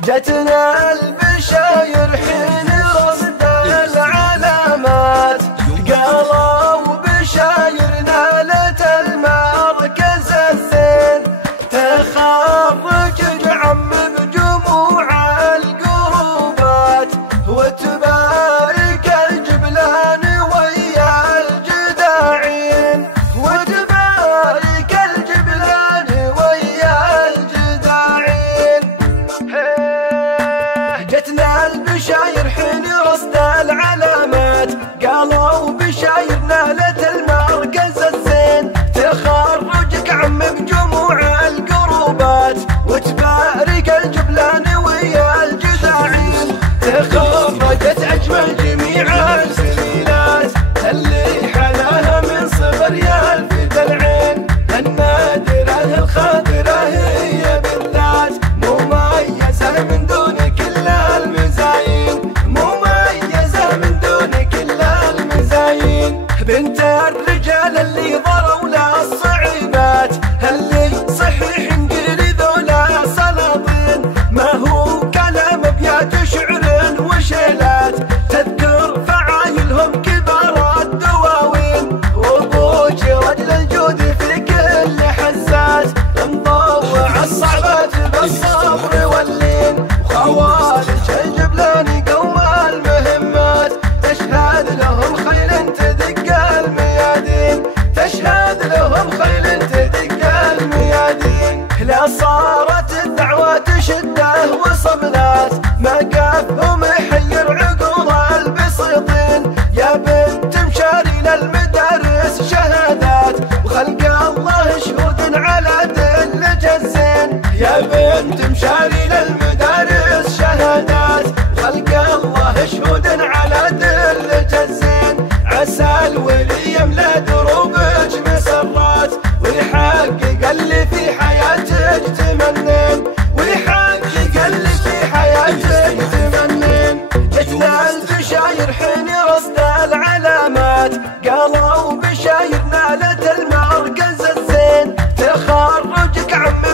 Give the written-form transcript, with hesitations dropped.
جتنا البشاير حين رصد العلامات، قالوا بشاير نالت المركز الزين، تخرج عم بجموع القروبات، وتبارك الجبلان ويا الجداعين، وتبارك الجبلان ويا الجداعين. جتنا البشاير حين رصد العلامات، قالوا بشاير نالت المركز الزين، تخرجك عم بجموع القروبات، وتبارك الجبلان ويا الجداعين. تخرجت اجمل جميع الزميلات، اللي حلاها من صغر يلفت العين، النادرة الخاطرة هي بالذات، مميزة من دون كل المزايين، مميزة من دون كل المزايين. بنت الرجال اللي ضروا لها الصعيبات، اللي صحيح نقول ذولا سلاطين، ما هو كلام ابيات شعر وشيلات، تذكر فعايلهم كبار الدواوين، وضوج رجل الجود في كل حزات، مطوع الصعبات بالصبر واللين، وخوارج الجبلان قوم المهمات، تشهد لهم خيل تدق الميادين، تشهد لهم خيل تدق الميادين. لا صارت الدعوات شده وصبلات، مقافهم يحير عقول البسيطين، يا بنت مشاري للمدارس شهادات، وخلق الله شهود على دلج الزين، يا بنت مشاري للمدارس شهادات، وخلق الله شهود على دلج الزين. عسى الولي يملا دروبك مسرات، ويحقق اللي في حياتك تمنين، ويحقق اللي في حياتك تمنين. جتنا البشاير حين رصد العلامات، قالوا بشاير نالت المركز الزين، تخرجك عم